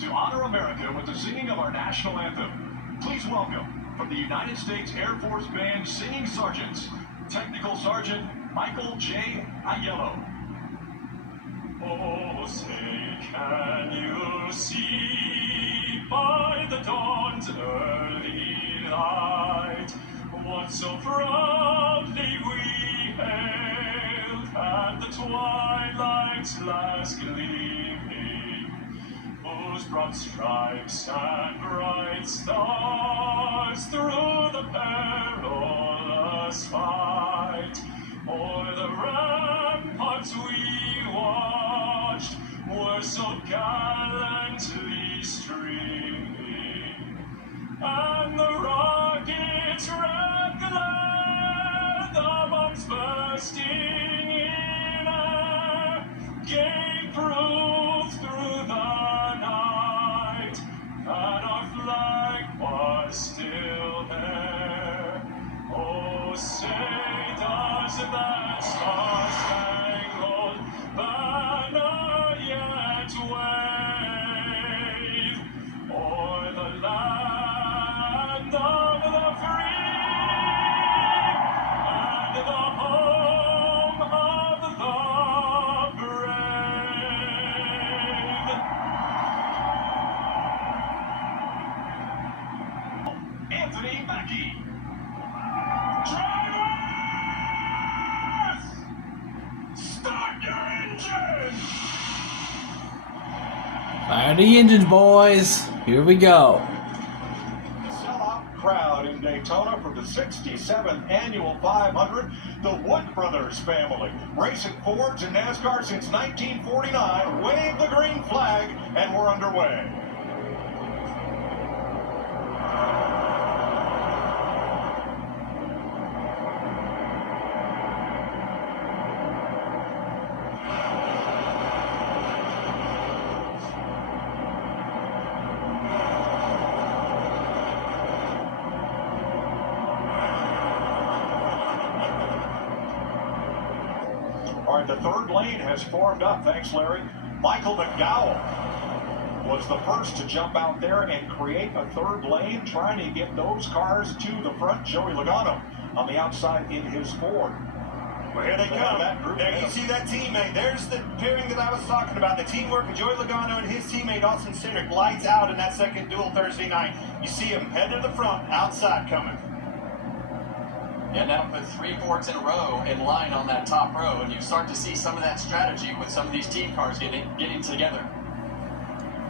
To honor America with the singing of our national anthem, please welcome, from the United States Air Force Band Singing Sergeants, Technical Sergeant Michael J. Aiello. Oh, say, can you see by the dawn's early light what so proudly we hailed at the twilight's last gleaming, whose broad stripes and bright stars through the perilous fight o'er the ramparts we watched were so gallantly streaming, and the rockets' red glare, the bombs bursting in air, gave proof through the night that our flag was still there. Oh, say does that star-spangled banner yet wave o'er the land of the free and the home of the brave? Anthony Mackie. Drivers! Start your engines! Fire the engines, boys. Here we go. Sellout crowd in Daytona for the 67th annual 500. The Wood Brothers family, racing Fords and NASCAR since 1949, wave the green flag, and we're underway. All right, the third lane has formed up. Thanks, Larry. Michael McDowell was the first to jump out there and create a third lane, trying to get those cars to the front. Joey Logano on the outside in his Ford. Well, here they come. There you see that teammate. There's the pairing that I was talking about. The teamwork of Joey Logano and his teammate Austin Cindric. Lights out in that second duel Thursday night. You see him head to the front, outside coming. Yeah, now put 3 Fords in a row in line on that top row, and you start to see some of that strategy with some of these team cars getting together.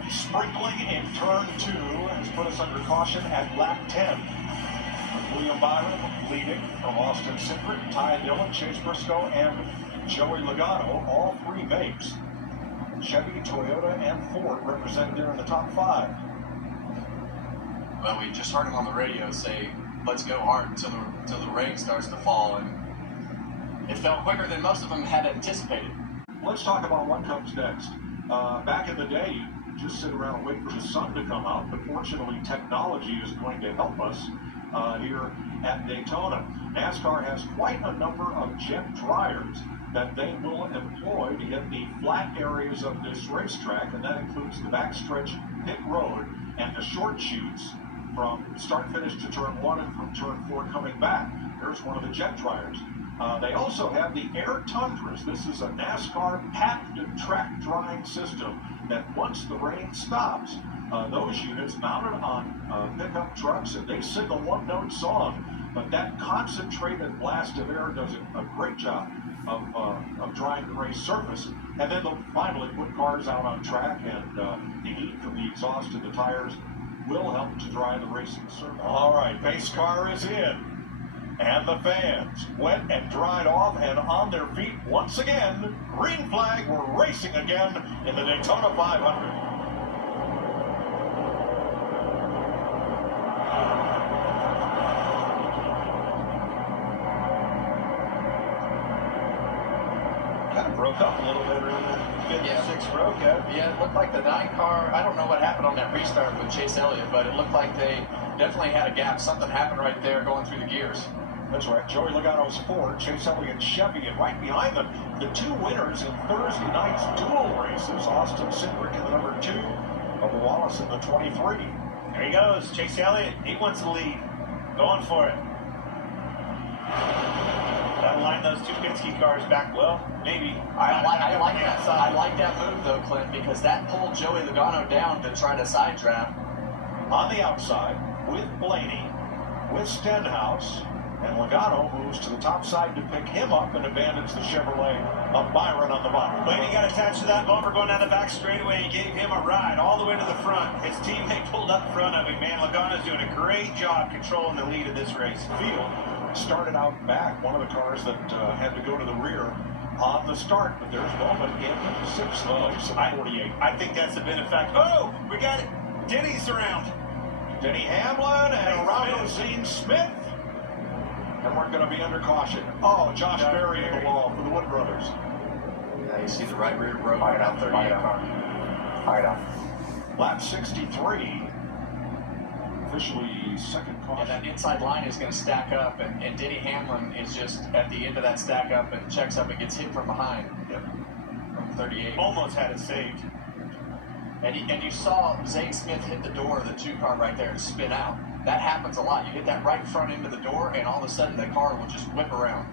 Sprinkling in turn 2 has put us under caution at lap 10. William Byron leading from Austin Cindric, Ty Dillon, Chase Briscoe, and Joey Logano. All three makes. Chevy, Toyota, and Ford represented there in the top 5. Well, we just heard him on the radio say, let's go hard until the rain starts to fall, and it felt quicker than most of them had anticipated. Let's talk about what comes next. Back in the day, you just sit around and wait for the sun to come out, but fortunately technology is going to help us here at Daytona. NASCAR has quite a number of jet dryers that they will employ to get the flat areas of this racetrack, and that includes the backstretch pit road and the short chutes from start-finish to turn 1 and from turn 4 coming back. There's one of the jet dryers. They also have the air tundras. This is a NASCAR patented track drying system that once the rain stops, those units mounted on pickup trucks, and they sing a one-note song, but that concentrated blast of air does a great job of drying the race surface. And then they'll finally put cars out on track, and the heat from the exhaust of the tires will help to dry the racing surface. All right, pace car is in, and the fans wet and dried off and on their feet once again. Green flag, we're racing again in the Daytona 500. Kind of broke up a little bit around that 56 row, Kev. Yeah, it looked like the 9 car, I don't know what happened on that restart with Chase Elliott, but it looked like they definitely had a gap. Something happened right there going through the gears. That's right. Joey Logano's Ford, Chase Elliott Chevy, and right behind them, the 2 winners in Thursday night's dual races, Austin Cindric in the number 2 Bubba Wallace in the 23. There he goes. Chase Elliott, he wants the lead. Going for it. That'll line those two Penske cars back well. Maybe. I like that. I like that move though, Clint, because that pulled Joey Logano down to try to side draft. On the outside with Blaney, with Stenhouse, and Logano moves to the top side to pick him up and abandons the Chevrolet of Byron on the bottom. Blaney got attached to that bumper going down the back straightaway. He gave him a ride all the way to the front. His teammate pulled up front of him. Man, Logano's doing a great job controlling the lead of this race. Field started out back, one of the cars that had to go to the rear on the start, but there's Bowman in 6th place at 48. I think that's a benefactor. Oh, we got it. Denny's around. Denny Hamlin and Rocco Smith. And we're going to be under caution. Oh, Josh Berry in the wall for the Wood Brothers. Yeah, you see the right rear broke out 38 car. Lap 63. Officially second caution. And that inside line is going to stack up, and Denny Hamlin is just at the end of that stack up and checks up and gets hit from behind. Yep. From 38. Almost had it saved. And you saw Zane Smith hit the door of the 2 car right there and spin out. That happens a lot. You hit that right front end of the door, and all of a sudden the car will just whip around.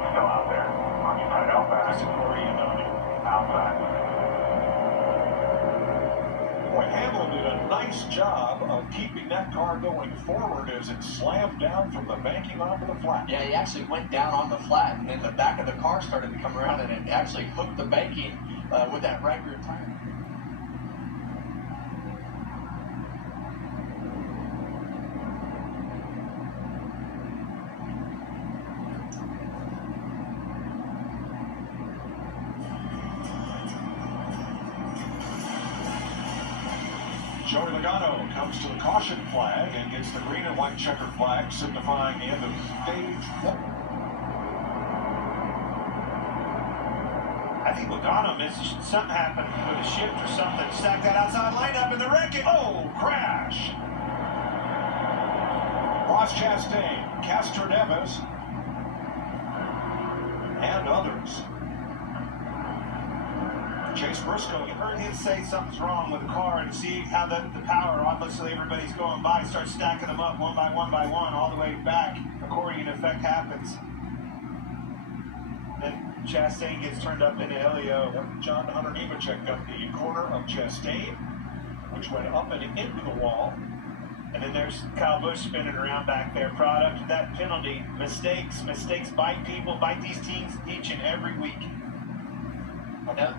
Still out there. Occupied outside. Outside. Boy, Hamlin did a nice job of keeping that car going forward as it slammed down from the banking onto the flat. Yeah, he actually went down on the flat, and then the back of the car started to come around, and it actually hooked the banking with that right rear tire. Joey Logano comes to the caution flag and gets the green and white checkered flag, signifying the end of stage 1. I think Logano missed. Something happened with a shift or something. Stacked that outside lineup in the wreck. Oh, crash! Ross Chastain, Castro Neves, and others. Chase Briscoe, You heard him say something's wrong with the car, and see how the power, obviously everybody's going by, starts stacking them up one by one, all the way back. Accordion effect happens. Then Chastain gets turned up into Helio. John Hunter Nemechek got the corner of Chastain, which went up and into the wall. And then there's Kyle Busch spinning around back there. Product of that penalty. Mistakes bite people, bite these teams each and every week.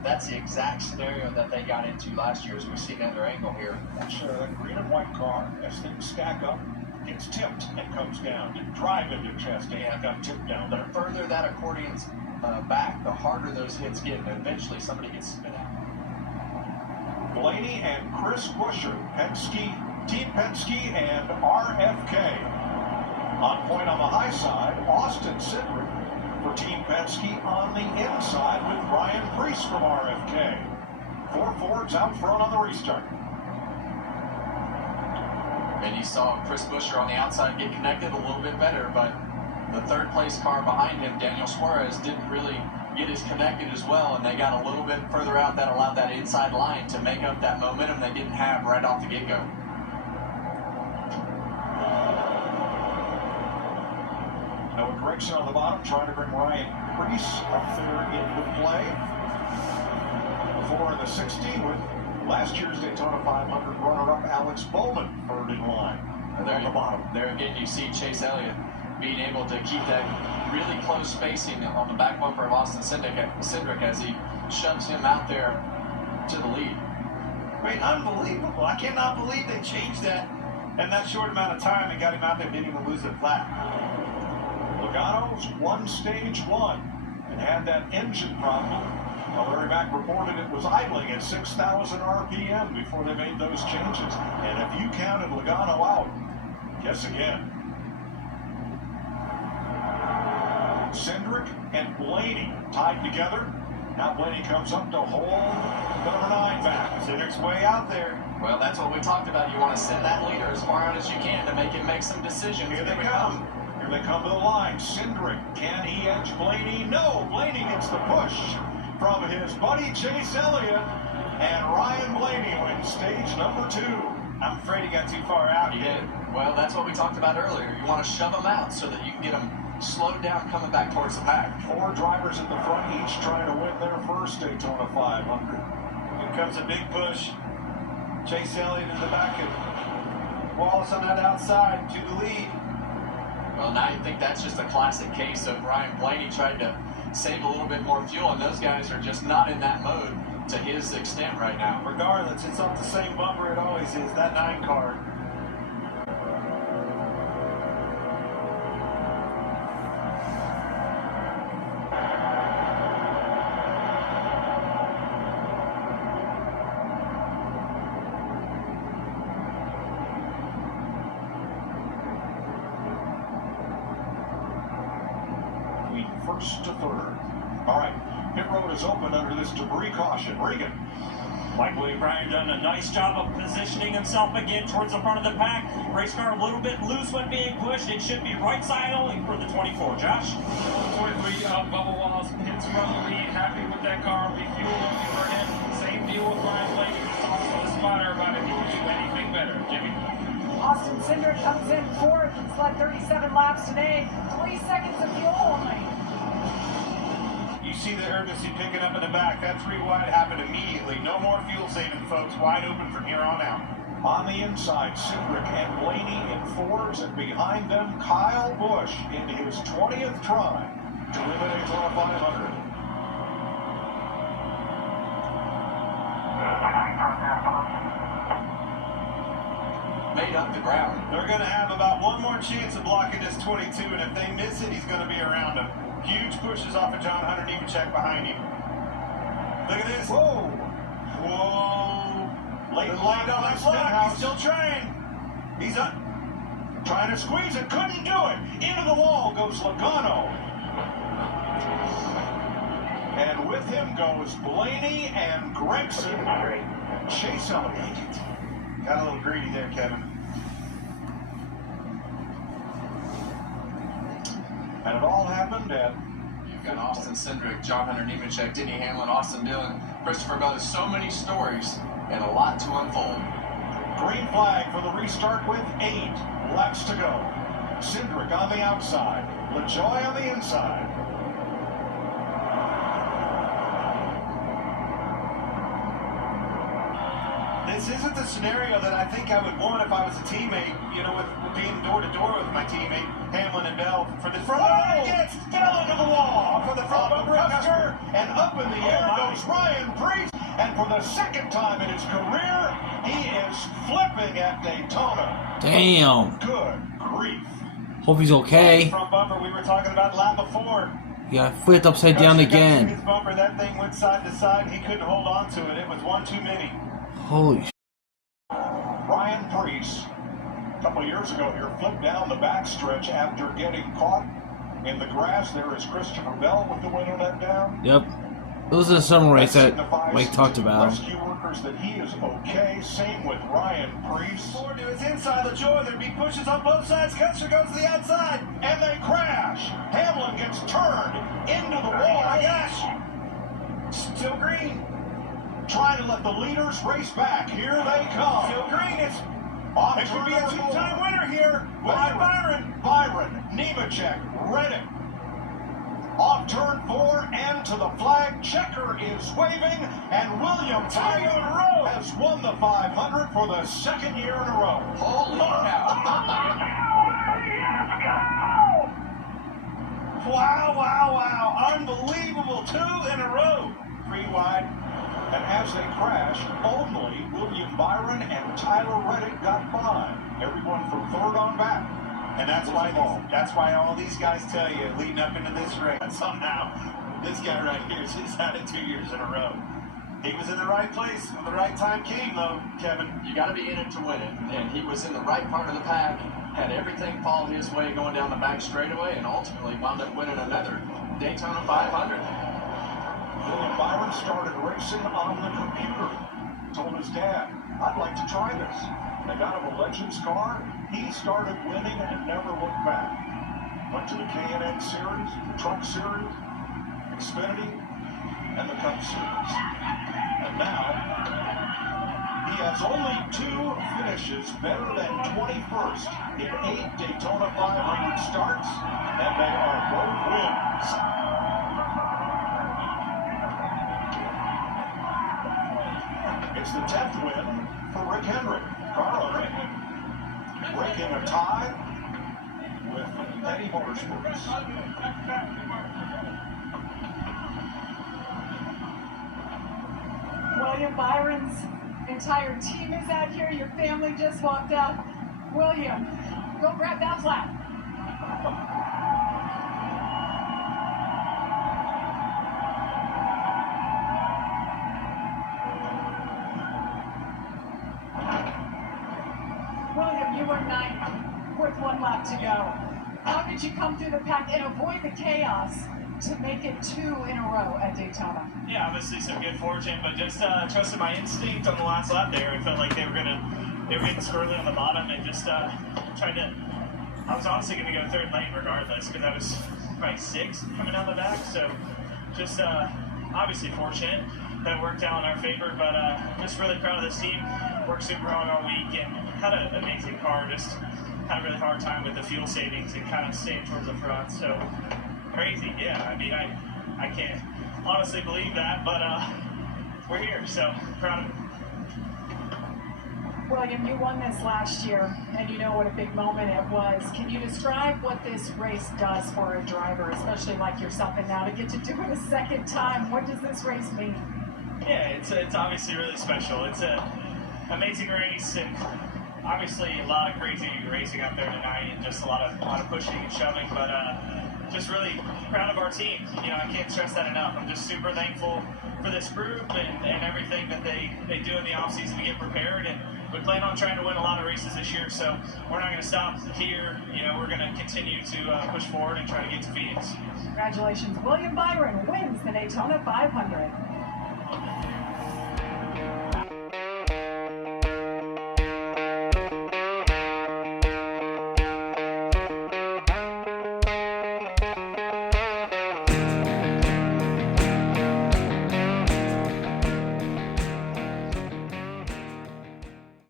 That's the exact scenario that they got into last year, as we see another angle here. Watch that green and white car, as things stack up, gets tipped and comes down. Didn't drive into Chastain, got tipped down The there. further that accordion's back, the harder those hits get, and eventually somebody gets spit out. Blaney and Chris Buescher, Penske, Team Penske and RFK. On point on the high side, Austin Cindric for Team Penske on the inside with Ryan Preece from RFK. 4 Fords out front on the restart. And you saw Chris Buescher on the outside get connected a little bit better, but the third place car behind him, Daniel Suarez, didn't really get as connected as well, and they got a little bit further out. That allowed that inside line to make up that momentum they didn't have right off the get-go. Noah Gragson on the bottom, trying to bring Ryan Preece up there into play. Before in the 60 with last year's Daytona 500 runner-up Alex Bowman third in line. And there on the bottom. There again, you see Chase Elliott being able to keep that really close spacing on the back bumper of Austin Cindric as he shoves him out there to the lead. I mean, unbelievable. I cannot believe they changed that in that short amount of time and got him out there, didn't even lose the flat. Logano's won stage 1 and had that engine problem. Larry Mack reported it was idling at 6,000 RPM before they made those changes. And if you counted Logano out, guess again. Cindric and Blaney tied together. Now Blaney comes up to hold number 9 back. Cindric's way out there. Well, that's what we talked about. You want to send that leader as far out as you can to make him make some decisions. Here they come. Here they come to the line. Cindric, can he edge Blaney? No, Blaney gets the push from his buddy Chase Elliott, and Ryan Blaney wins stage number 2. I'm afraid he got too far out. He did. Well, that's what we talked about earlier. You want to shove them out so that you can get them slowed down coming back towards the pack. 4 drivers in the front, each trying to win their first Daytona 500. Here comes a big push. Chase Elliott in the back and Wallace on that outside to the lead. Well, now you think that's just a classic case of Ryan Blaney trying to save a little bit more fuel, and those guys are just not in that mode to his extent right now. Regardless, it's off the same bumper it always is, that 9 car. First to third. All right, pit road is open under this debris caution. Regan. Likely Brian done a nice job of positioning himself again towards the front of the pack. Race car a little bit loose when being pushed. It should be right side only for the 24. Josh? 23, Bubba Wallace hits from the lead. Happy with that car. Refuel only for him. Same deal with Ryan Blaney. Just off the spotter about if he can do anything better. Jimmy? Austin Cindric comes in 4th. He's led 37 laps today. 3 seconds of fuel only. You see the urgency picking up in the back. That 3 wide happened immediately. No more fuel saving, folks. Wide open from here on out. On the inside, Cindric and Blaney in 4s, and behind them, Kyle Busch in his 20th try to win the Daytona 500. Made up the ground. They're going to have about one more chance of blocking this 22, and if they miss it, he's going to be around him. Huge pushes off of John Hunter Nemechek behind him. Look at this. Whoa! Whoa! Late The line light on on that block. Stenhouse. He's still trying. He's up. Trying to squeeze it, couldn't do it. Into the wall goes Logano. And with him goes Blaney and Gregson. Chase Elliott. Got a little greedy there, Kevin. And it all happened at... You've got Austin Cindric, John Hunter Nemechek, Denny Hamlin, Austin Dillon, Christopher Bell. So many stories and a lot to unfold. Green flag for the restart with 8 laps to go. Cindric on the outside. LaJoie on the inside. This isn't the scenario that I think I would want if I was a teammate, you know, with being door-to-door with my teammate, Hamlin and Bell, for the front. Oh, gets fell into the wall. For the front bumper, Custer, and up in the air goes Ryan Preece. And for the second time in his career, he is flipping at Daytona. Damn. Good grief. Hope he's okay. Front bumper we were talking about lap before. He got flipped upside down Custer got to again. his bumper, that thing went side to side, and he couldn't hold on to it. It was one too many. Holy sh**. Ryan Preece, a couple of years ago here, flipped down the backstretch after getting caught in the grass. There is Christopher Bell with the window let down. Yep. Those are the summer race that Mike talked about. Rescue workers that he is okay. Same with Ryan Preece. Ford to his inside, LaJoie. There'd be pushes on both sides. Custer goes to the outside. And they crash. Hamlin gets turned into the wall. Oh my gosh. Still green. Trying to let the leaders race back. Here they come. Still green. It's On it could be a turn two-time four. winner here. Byron. Byron, Nemechek, Reddick. Off turn 4 and to the flag. Checker is waving, and William Byron has won the 500 for the second year in a row. Holy cow. Wow. Unbelievable. 2 in a row. 3 wide. And as they crashed, only William Byron and Tyler Reddick got by. Everyone from third on back. And that's why all these guys tell you leading up into this race, somehow this guy right here, he's had it 2 years in a row. He was in the right place when the right time came, though, Kevin. You got to be in it to win it, and he was in the right part of the pack, had everything fall his way going down the back straightaway, and ultimately wound up winning another Daytona 500. William Byron started racing on the computer. Told his dad, I'd like to try this. They got him a Legends car. He started winning and never looked back. Went to the K&N Series, the Truck Series, Xfinity, and the Cup Series. And now, he has only 2 finishes better than 21st in 8 Daytona 500 starts, and they are both wins. It's the 10th win for Rick Hendrick. Carlin breaking a tie with Petty Motorsports. William Byron's entire team is out here. Your family just walked out. William, go grab that flag. William, you were 9th with 1 lap to go. How did you come through the pack and avoid the chaos to make it 2 in a row at Daytona? Yeah, obviously some good fortune, but just trusted my instinct on the last lap there. I felt like they were getting squirrely on the bottom and just tried to. I was honestly going to go 3rd lane regardless because I was probably 6th coming down the back. So just obviously fortunate that it worked out in our favor, but just really proud of this team. Worked super hard all week and had an amazing car. Just had a really hard time with the fuel savings and kind of staying towards the front. So crazy, yeah. I mean, I can't honestly believe that, but we're here, so proud of it. William, you won this last year, and you know what a big moment it was. Can you describe what this race does for a driver, especially like yourself, and now to get to do it a 2nd time? What does this race mean? Yeah, it's obviously really special. It's an amazing race, and obviously a lot of crazy racing out there tonight, and just a lot of pushing and shoving, but just really proud of our team. You know, I can't stress that enough. I'm just super thankful for this group and everything that they do in the offseason to get prepared, and we plan on trying to win a lot of races this year, so we're not going to stop here. You know, we're going to continue to push forward and try to get to Phoenix. Congratulations. William Byron wins the Daytona 500.